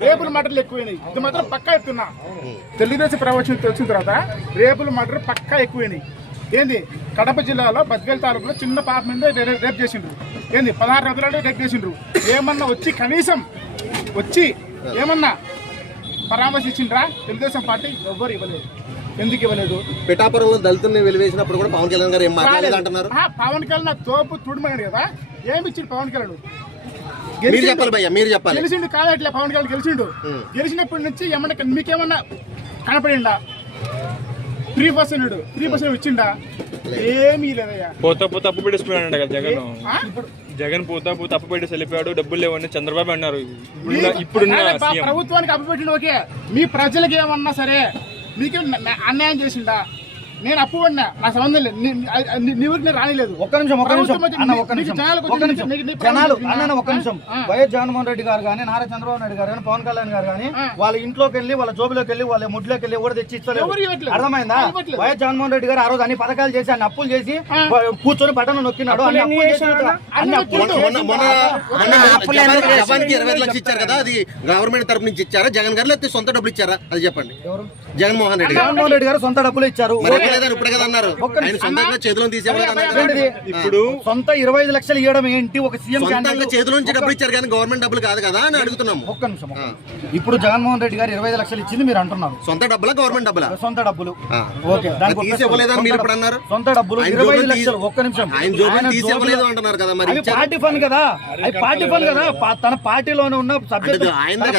రేపుల మటర్లు ఎక్కువైనాయి. ఇది మాత్రం పక్కా ఎత్తున్నా. తెలుగుదేశం ప్రవచనం వచ్చిన తర్వాత రేపుల మటర్ పక్కా ఎక్కువైనాయి. ఏంది? కడప జిల్లాలో బద్వేల్ తాలూకులో చిన్న పాప మీద రేప్ చేసిండ్రు. ఏంది? పదహారు రోజులలో రేప్ చేసిండ్రు. ఏమన్నా వచ్చి కనీసం వచ్చి ఏమన్నా పరామర్శించిండ్రా? తెలుగుదేశం పార్టీ ఎవ్వరు ఇవ్వలేదు. ఎందుకు ఇవ్వలేదు? పిఠాపురంలో దళితుల్ని వెలివేసినప్పుడు కూడా పవన్ కళ్యాణ్ గారు ఏం మాట్లాడలేదు అంటున్నారు? ఆ, పవన్ కళ్యాణ్ తోపు తుడిమగాడు కదా. ఏమి ఇచ్చిండు పవన్ కళ్యాణ్? మీరు గెలిచిండు. చెప్పాలి భయ్యా మీరు చెప్పాలి. గెలిచిండు కాదట్లే పవన్ కళ్యాణ్ గెలిచిండు. గెలిచినప్పటి నుంచి ఏమన్నా మీకేమన్నా కనపడిండా త్రీ పర్సెంట్ త్రీ పర్సెంట్ ఇచ్చిండా? ఏమీ లేదయ్యా. పోతా పోతా అప్పు పెట్టేసుకున్నాడంట కదా జగన్? జగన్ పోతా పోతా అప్పు పెట్టేసి వెళ్ళిపోయాడు డబ్బులు లేవని చంద్రబాబు అన్నారు. ఇప్పుడున్న ఇప్పుడున్న కాదు, బా- సీఎం. ప్రభుత్వానికి అప్పు ఓకే. మీ ప్రజలకి ఏమన్నా సరే మీకు అన్యాయం చేసిండా? నేను అప్పు పడినా నా సంబంధం లేదు. నీ- నీ- నీ- నీ ఊరికి నేను రానిలేదు. ఒక్క నిమిషం ఒక్క నిమిషం. అన్న ఒక్క నిమిషం. ఒక్క జనాలు అన్న ఒక్క నిమిషం. వైఎస్ జగన్మోహన్ రెడ్డి గారు కానీ నారా చంద్రబాబు నాయుడు గారు కానీ పవన్ కళ్యాణ్ గారు కానీ. వాళ్ళ ఇంట్లోకి వెళ్ళి వాళ్ళ జోబులోకి వెళ్ళి వాళ్ళ ముడ్లోకి వెళ్ళి ఎవరు తెచ్చి ఇస్తలేదు. అర్థమైందా. వైఎస్ జగన్మోహన్ రెడ్డి గారు ఆ రోజు అన్ని పథకాలు చేసి అన్ని అప్పులు చేసి. కూర్చొని బటన్ నొక్కినాడు. ఇరవై లక్షలు ఇచ్చారు కదా అది గవర్నమెంట్ తరపు నుంచి ఇచ్చారా? జగన్ గారు లేకపోతే సొంత డబ్బులు ఇచ్చారా? అది చెప్పండి. జగన్మోహన్ రెడ్డి గారు. జగన్మోహన్ రెడ్డి గారు సొంత డబ్బులు ఇచ్చారు. ఇవ్వలేదని ఇప్పుడే కదా అన్నారు. ఆయన సొంతంగా చేతిలో తీసేవాళ్ళు ఏంటిది? ఇప్పుడు సొంత ఇరవై ఐదు లక్షలు ఇవ్వడం ఏంటి? ఒక సీఎం సొంతంగా చేతిలో నుంచి డబ్బులు ఇచ్చారు కానీ గవర్నమెంట్ డబ్బులు కాదు కదా అని అడుగుతున్నాము. ఒక్క నిమిషం. ఇప్పుడు జగన్మోహన్ రెడ్డి గారు ఇరవై ఐదు లక్షలు ఇచ్చింది మీరు అంటున్నారు. సొంత డబ్బులా గవర్నమెంట్ డబ్బులా? సొంత డబ్బులు. ఆ. ఓకే దానికి అది తీసి ఇవ్వలేదని మీరు ఇప్పుడు అన్నారు? సొంత డబ్బులు. ఇరవై ఐదు లక్షలు ఒక్క నిమిషం. ఆయన జోబులు ఆయన తీసి జోబులు- ఇవ్వలేదు అంటున్నారు కదా మరి. పార్టీ ఫండ్ కదా. అవి పార్టీ ఫండ్ కదా. తన పార్టీలోనే ఉన్న సభ్యత్వం.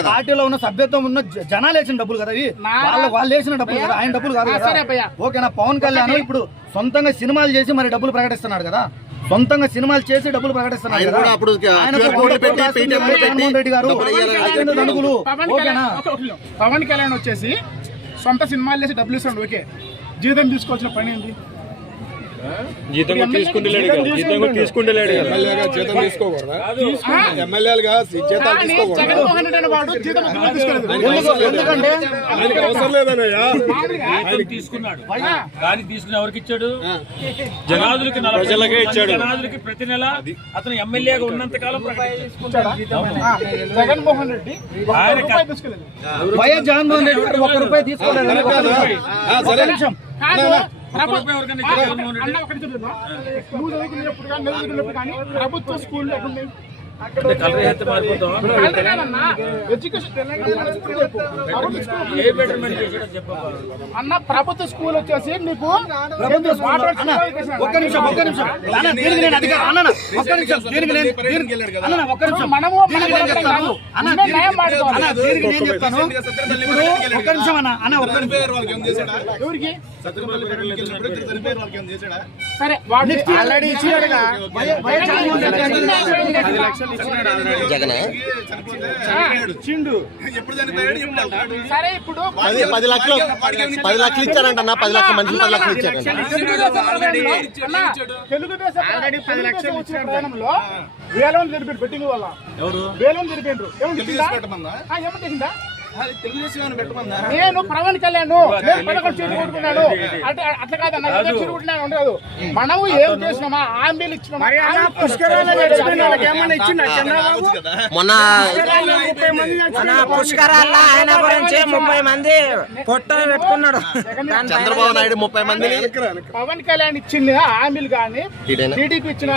పార్టీలో ఉన్న సభ్యత్వం ఉన్న జనాలు వేసిన డబ్బులు కదా ఇవి. వాళ్ళ వాళ్ళు వేసిన డబ్బులు కదా. ఆయన డబ్బులు కాదు ఆ, కదా. సరే భయ్యా. ఓకేనా పవన్ కళ్యాణ్ ఇప్పుడు సొంతంగా సినిమాలు చేసి మరి డబ్బులు ప్రకటిస్తున్నాడు కదా. సొంతంగా సినిమాలు చేసి డబ్బులు ప్రకటిస్తున్నాడు జగన్మోహన్ రెడ్డి గారు. పవన్ కళ్యాణ్ వచ్చేసి సొంత సినిమాలు చేసి డబ్బులు ఇస్తాడు ఓకే. జీతం తీసుకోవాల్సిన పని ఏంటి జీతం తీసుకుంటలేడు కదా. జీతం కూడా తీసుకుంటలేడు కదా. ఎమ్మెల్యేగా జీతం తీసుకోకూడదా? ఎమ్మెల్యేలుగా జీతాలు కానీ అవసరం లేదన్నయ్యా. మామూలుగా తీసుకున్నాడు. దాన్ని తీసుకుని ఎవరికి ఇచ్చాడు? జనాదులకి ప్రజలకే ఇచ్చాడు. జనాదులకి ప్రతి నెల అతను ఎమ్మెల్యేగా ఉన్నంత కాలం జగన్మోహన్ రెడ్డి వైఎస్ జగన్మోహన్ రెడ్డి ఒక్క రూపాయి తీసుకోలేదు ప్రభుత్వ స్కూల్ ఎక్కడుంది కలర్ అయితే మారిపోతాం ఏ బెటర్మెంట్ అన్న ప్రభుత్వ స్కూల్ వచ్చేసి నీకు ప్రభుత్వ స్కూల్ వాటర్ అన్న, ఒక్క నిమిషం ఒక్క నిమిషం. అన్న, దీనికి నేను అధికారం. అన్న ఒక్క నిమిషం. దీనికి నేను దీనికి- అన్న ఒక్క నిమిషం. మనము అన్న దీనికి- నేను చెప్తాను. ఇప్పుడు ఒక్క నిమిషం అన్న అన్న ఒక్క నిమిషం. ఎవరికి? సరే వాడు ఆల్రెడీ ఇచ్చినాడుగా జగన్? చిండు. సరే ఇప్పుడు పది పది లక్షలు పది లక్షలు ఇచ్చారంట అన్న పది లక్షలు మనిషి పది లక్షలు ఇచ్చారంట. ప్రయాణంలో వేల జరిపారు బెట్టింగ్ వల్ల ఎవరు? వేల జరిపారు ఏమంటే ఏమంటే నేను పవన్ కళ్యాణ్ నేను పదకొండు సీట్లు కొట్టుకున్నాను. అంటే అట్లా కాదన్న ఇరవై సీట్లు కొట్టినా ఉండదు. మనము ఏం చేసినామా? హామీలు ఇచ్చినామా? మొన్న మన పుష్కరాల్లో ఆయన గురించి ముప్పై మంది పొట్టలు పెట్టుకున్నాడు చంద్రబాబు నాయుడు ముప్పై మందిని పవన్ కళ్యాణ్ ఇచ్చిన హామీలు కానీ? టీడీపీ ఇచ్చిన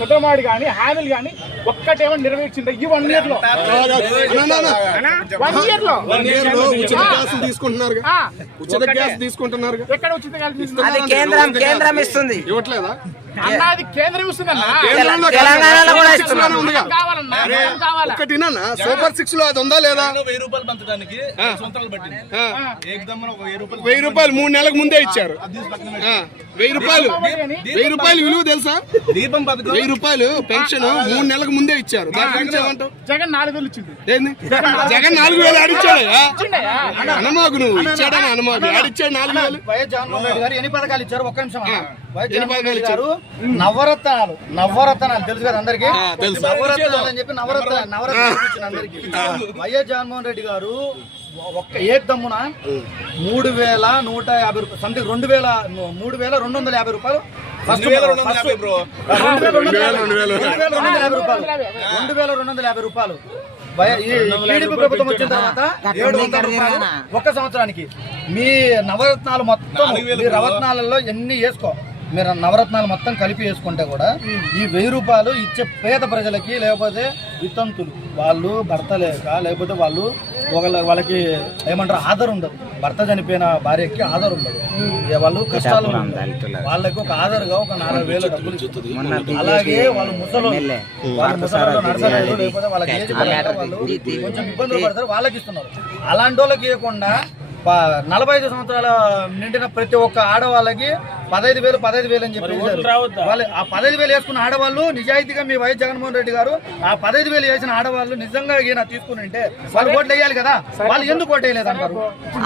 చంద్రబాబు కానీ హామీలు కానీ ఒక్కటేమో నెరవేర్చింది ఈ వన్ ఇయర్లో. వన్ ఇయర్లో. ఉచిత గ్యాస్ తీసుకుంటున్నారు ఉచిత గ్యాస్ తీసుకుంటున్నారు ఎక్కడ ఉచిత కేంద్రం కేంద్రం ఇస్తుంది. ఇవ్వట్లేదా? అన్న అది కేంద్రం ఇస్తుందన్న కేంద్రంలో తెలంగాణలో కూడా సూపర్ సిక్స్ ఉందిగా. ఒకటినా సూపర్లో అది ఉందా లేదా? వెయ్యి రూపాయలు పంచడానికి సంవత్సరాలు పట్టింది. వెయ్యి మూడు నెలలకు ముందే ఇచ్చారు. వెయ్యి రూపాయలు. వెయ్యి రూపాయలు విలువ తెలుసా? దీపం పథకం. వెయ్యి రూపాయలు పెన్షన్ మూడు నెలలకు ముందే ఇచ్చారు. జగన్ నాలుగు వేలు ఇచ్చింది ఏంది జగన్ నాలుగు వేలు ఆడిచ్చాడయ్యా ఇచ్చిండయా? అనమాగు నువ్వు ఇచ్చాడని అనమాగు ఆడిచ్చాడు నాలుగు వేలు. వైఎస్ జగన్మోహన్ రెడ్డి గారు ఎన్ని పథకాలు ఇచ్చారు? ఒక్క నిమిషం ఎన్ని పథకాలు గారు నవరత్నాలు నవరత్నాలు. తెలుసు కదా అందరికి. నవరత్నాలు అని చెప్పి నవరత్న నవరత్నాలు ఇచ్చిన అందరికి. వైఎస్ జగన్మోహన్ రెడ్డి గారు ఒక్క ఏకదమ్మున మూడు వేల నూట యాభై రూపాయలు సంథింగ్ రెండు వేల మూడు వేల రెండు వందల యాభై రూపాయలు. ఫస్ట్ వేల రెండు వేల రెండు వందల యాభై రూపాయలు. రెండు వేల రెండు వందల యాభై రూపాయలు. టీడీపీ ప్రభుత్వం వచ్చిన తర్వాత ఏడు వందల రూపాయలు ఒక్క సంవత్సరానికి. మీ నవరత్నాలు మొత్తం మీ నవరత్నాలలో ఎన్ని వేసుకో? మీరు నవరత్నాలు మొత్తం కలిపి వేసుకుంటే కూడా ఈ వెయ్యి రూపాయలు ఇచ్చే పేద ప్రజలకి లేకపోతే వితంతులు. వాళ్ళు భర్త లేక లేకపోతే వాళ్ళు ఒకళ్ళ వాళ్ళకి ఏమంటారు ఆధార్ ఉండదు. భర్త చనిపోయిన భార్యకి ఆధార్ ఉండదు. ఇక వాళ్ళు కష్టాలు. వాళ్ళకి ఒక ఆధార్గా ఒక నాలుగు వేల డబ్బులు ఇస్తుంది. అలాగే వాళ్ళు ముసలు వాళ్ళు ముసలు నడచలేరు లేకపోతే వాళ్ళకి కొంచెం ఇబ్బందులు పడతారు వాళ్ళకి ఇస్తున్నారు. అలాంటి వాళ్ళకి ఇవ్వకుండా నలభై ఐదు సంవత్సరాల నిండిన ప్రతి ఒక్క ఆడవాళ్ళకి పదహైదు వేలు పదహైదు వేలు అని చెప్పి. వాళ్ళు ఆ పదహైదు వేలు వేసుకున్న ఆడవాళ్ళు నిజాయితీగా మీ వైఎస్ జగన్మోహన్ రెడ్డి గారు ఆ పదహైదు వేలు వేసిన ఆడవాళ్ళు నిజంగా ఈయన తీసుకుని ఉంటే వాళ్ళు ఓట్లు వేయాలి కదా? వాళ్ళు ఎందుకు ఓటు వేయలేదు అంటారు?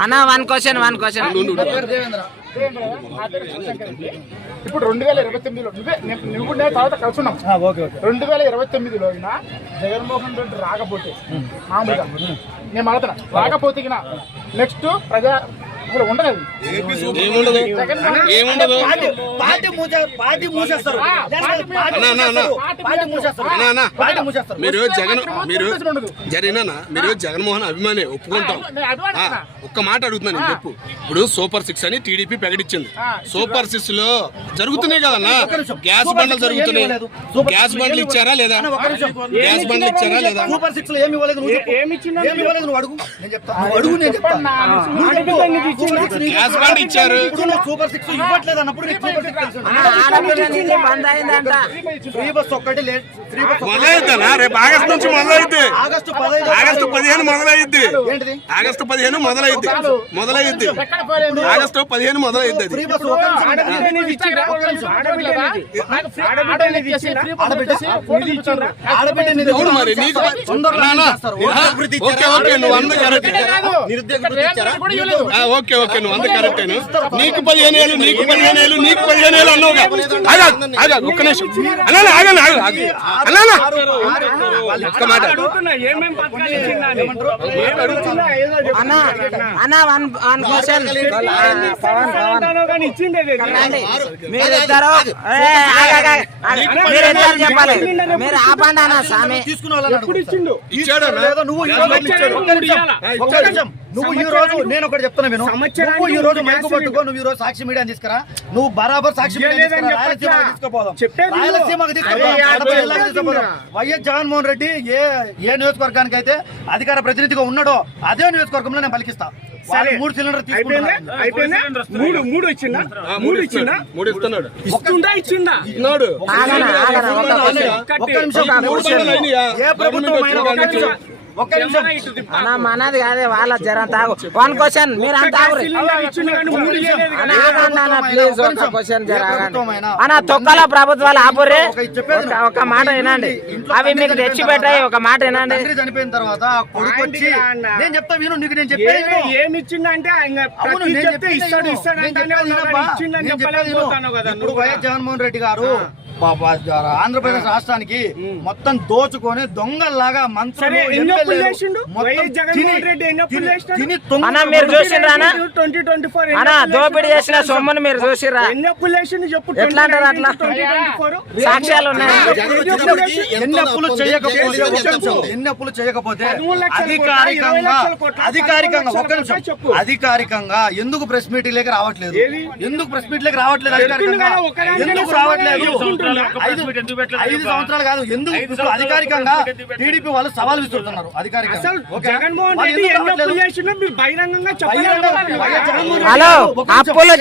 అన్న one question one question Devendra. ఇప్పుడు రెండు వేల ఇరవై తొమ్మిదిలో నువ్వే కూడా తర్వాత కలుసున్నాం. ఆ, ఓకే ఓకే. రెండు వేల ఇరవై తొమ్మిదిలో అయిన జగన్మోహన్ రెడ్డి రాకపోతే మామూలుగా. నేను మాట్లాడుతున్నా. రాకపోతే నెక్స్ట్ ప్రజా ఇప్పుడు ఉండదు ఏముండదు? ఏముండదు? పార్టీ పార్టీ మూసే పార్టీ మూసేస్తారు. పార్టీ అన్న, అన్న, అన్న. పార్టీ మూసేస్తారు. అన్న, అన్న. పార్టీ మూసేస్తారు. మీరు జగన్ మీరు జరిగినా మీరు జగన్మోహన్ అభిమాని ఒప్పుకుంటాం. ఒక్క మాట అడుగుతున్నాను నేను చెప్పు. ఇప్పుడు సూపర్ సిక్స్ అని టీడీపీ ప్రకటించింది. సూపర్ సిక్స్లో జరుగుతున్నాయి కదన్నా? గ్యాస్ బండ్లు జరుగుతున్నాయి. గ్యాస్ బండ్లు ఇచ్చారా లేదా? గ్యాస్ బండ్లు ఇచ్చారా లేదా? సూపర్ సిక్స్లో ఏమి ఇవ్వలేదు. ఏమి ఇవ్వలేదు. నువ్వు అడుగు నేను చెప్తా. నువ్వు అడుగు నేను చెప్తా ఇచ్చారు. సూపర్ సిక్స్ ఇవ్వట్లేదు అన్నప్పుడు ఫ్రీ బస్ ఒక్కటి. మొదలైద్దా రేపు ఆగస్టు నుంచి మొదలైద్ది ఆగస్టు పదహైదు ఆగస్టు పదిహేను మొదలైద్ది ఆగస్టు పదిహేను మొదలైద్ది మొదలైద్ది ఆగస్టు పదిహేను మొదలైద్ది. ఆడబిడ్డ మరి నీకు ఓకే ఓకే నువ్వు కరెక్ట్ ఓకే ఓకే నువ్వు అంత కరెక్టేను నీకు పదిహేను ఏళ్ళు నీకు పదిహేను ఏళ్ళు నీకు పదిహేను ఏళ్ళు అన్నావుగా. ఆగా ఆగా ఒక్క నిమిషం. అన్నా ఆగండి ఆగు. ఆగు అన్నా ఒక్క మాట. అన్న అన్న one one question. Pavan Pavan. మీరిద్దరు ఏ, ఆగు, ఆగు, ఆగు. మీరిద్దరు చెప్పాలి. మీరు ఆపండి అన్న స్వామి. తీసుకున్న. ఇచ్చాడు? నువ్వు నువ్వు ఈ రోజు నేను ఒకటి చెప్తున్నా విను. నువ్వు ఈ రోజు మైకు పట్టుకో నువ్వు ఈ రోజు సాక్షి మీడియా తీసుకురా. నువ్వు బరాబర్ సాక్షి వైఎస్ జగన్మోహన్ రెడ్డి ఏ ఏ నియోజకవర్గానికి అయితే అధికార ప్రతినిధిగా ఉన్నాడో అదే నియోజకవర్గంలో నేను పలికిస్తా. మూడు సిలిండర్ మూడు మూడు ఇచ్చిందా? మూడు ఇచ్చిందా? మూడు ఇస్తున్నాడు. ఇస్తుందా ఇచ్చిందా? ఇస్తున్నాడు ఆగనా ఆగనా ఒక క్వశ్చన్ ఒక్క నిమిషం? ఏ ప్రభుత్వం అయినా ఒక్క నిమిషం. ఒక్క నిమిషం అన్న మనది కాదే వాళ్ళ జరం తాగు. వన్ క్వశ్చన్ మీరు ప్లీజ్ ఒక క్వశ్చన్ జర అన్న తొక్కల ప్రభుత్వాలు ఆపుర్రి. ఒక మాట వినండి. అవి మీకు తెచ్చి పెట్టాయి ఒక మాట వినండి. చనిపోయిన తర్వాత కొడుకు వచ్చి నేను చెప్తా విను నీకు నేను చెప్పేది ఏమి ఇచ్చిందంటే ఇస్తాడు. ఇస్తాడు నువ్వు. వైఎస్ జగన్మోహన్ రెడ్డి గారు ఆంధ్రప్రదేశ్ రాష్ట్రానికి మొత్తం దోచుకొని దొంగల్లాగా మంత్రులు దోపిడీ చేసిన సొమ్మును మీరు ఎట్లా అంటారు అట్లా? ఫోర్ సాక్ష్యాలు ఉన్నాయి జగన్ వచ్చినప్పటికి ఎన్ని ఎంతో అప్పులు అప్పు ఉంది, చేయకపోతే చేయకపోతే అధికారికంగా అధికారికంగా నిమిషం ఎందుకు ప్రెస్ మీట్ లేక రావట్లేదు ఏది? ఎందుకు ప్రెస్ మీట్ లేక రావట్లేదు ఎందుకు రావట్లేదు. ఐదు సంవత్సరాలు కాదు. ఎందుకు? ఇప్పుడు అధికారికంగా టీడీపీ వాళ్ళు సవాల్ విసురుతున్నారు. అధికారికంగా? జగన్మోహన్ రెడ్డి ఎన్ని అప్పులు మీరు బహిరంగంగా హలో. అప్పులు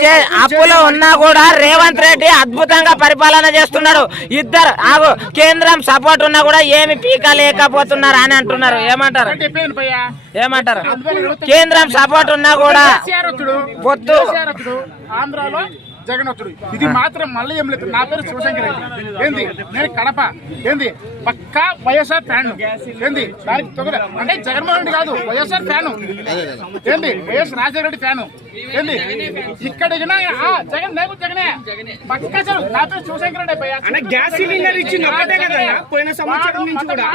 అప్పులు ఉన్నా కూడా రేవంత్ రెడ్డి అద్భుతంగా పరిపాలన చేస్తున్నాడు. ఇద్దరు ఆగు కేంద్రం సపోర్ట్ ఉన్నా కూడా ఏమి పీకలేకపోతున్నారు అని అంటున్నారు. ఏమంటారు? ఏమంటారు? కేంద్రం సపోర్ట్ ఉన్నా కూడా పొత్తు ఆంధ్రాలో జగన్ వచ్చుడు ఇది మాత్రం మళ్ళీ ఏం లేదు. నా పేరు శివశంకర్ ఏంది? నేను కడప. ఏంది? పక్కా వైఎస్ఆర్ ఫ్యాన్. ఏంది? దానికి తొగద అంటే జగన్మోహన్ రెడ్డి కాదు వైఎస్ఆర్ ఫ్యాన్. ఏంది? YS Rajasekhara Reddy fan. ఏంది? ఇక్కడ జగన్ నేను జగనే. పక్కా చదువు నా పేరు శివశంకర్ రెడ్డి అయ్యా. అన్న గ్యాస్ సిలిండర్ ఇచ్చింది ఒకటే కదా పోయిన సంవత్సరం నుంచి కూడా.